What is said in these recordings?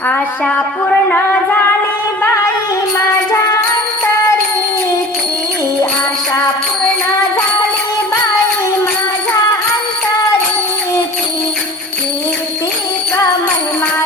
आशा पूर्ण झाली बाई माझ्या अंतरीची. आशा पूर्ण झाली बाई माझ्या अंतरीची. कीर्तीचा महिमा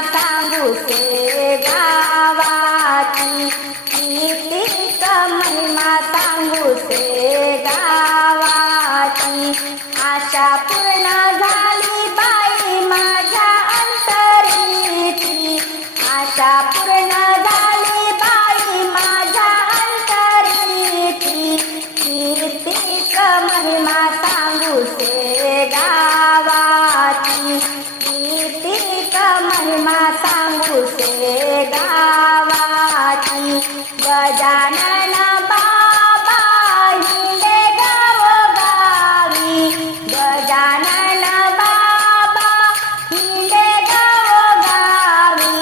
महिमा सांगू से गावाची गजानन बाबा हिंडे गावोगावी. गजानन बाबा हिंडे गावोगावी.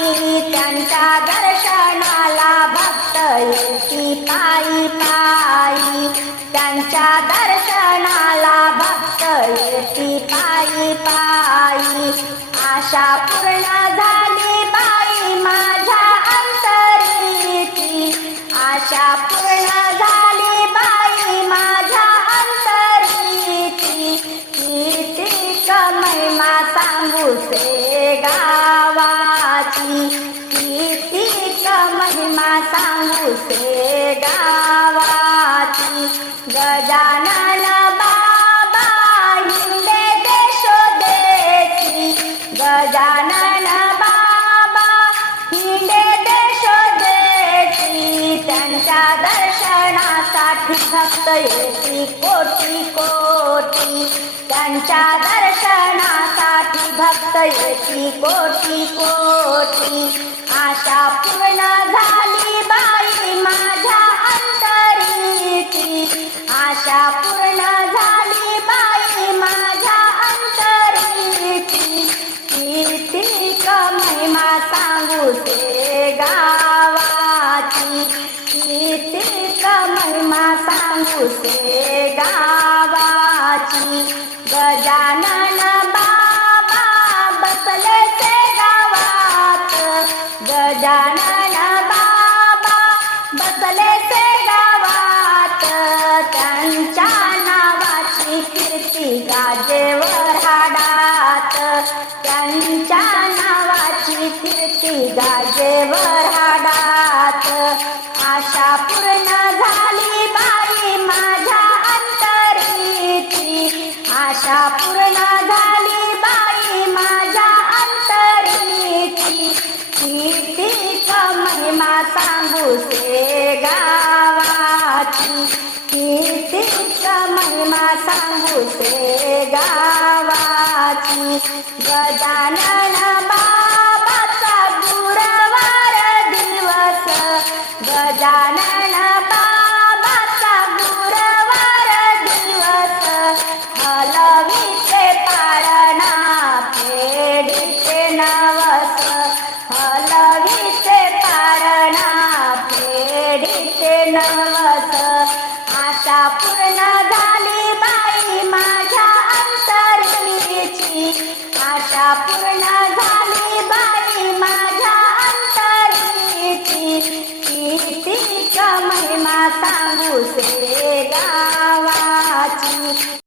त्यांच्या दर्शनाला भक्त येती पायी पायी. त्यांच्या दर्शनाला भक्त येती पायी पायी. आशा पूर्ण झाली बाई माझ्या अंतरीची. आशा पूर्ण झाली बाई माझ्या अंतरीची. कीर्तीचा महिमा सांगू से गावाची. कीर्तीचा महिमा सांगू से गावाची. गजा गजानन बाबा हिंदे देशोदेशी त्यांच्या दर्शनासाठी भक्त येती कोटी कोटी. त्यांच्या दर्शनासाठी भक्त येती कोटी कोटी. आशा पूर्ण झाली. किती कीर्तीचा महिमा सांगू से गावाची? गजानन आशा पूर्ण झाली बाई माझ्या अंतरीची. आशा पूर्ण झाली बाई माझ्या अंतरीची. कीर्तीचा महिमा सांगू से गावाची. कीर्तीचा महिमा सांगू से হয়েছে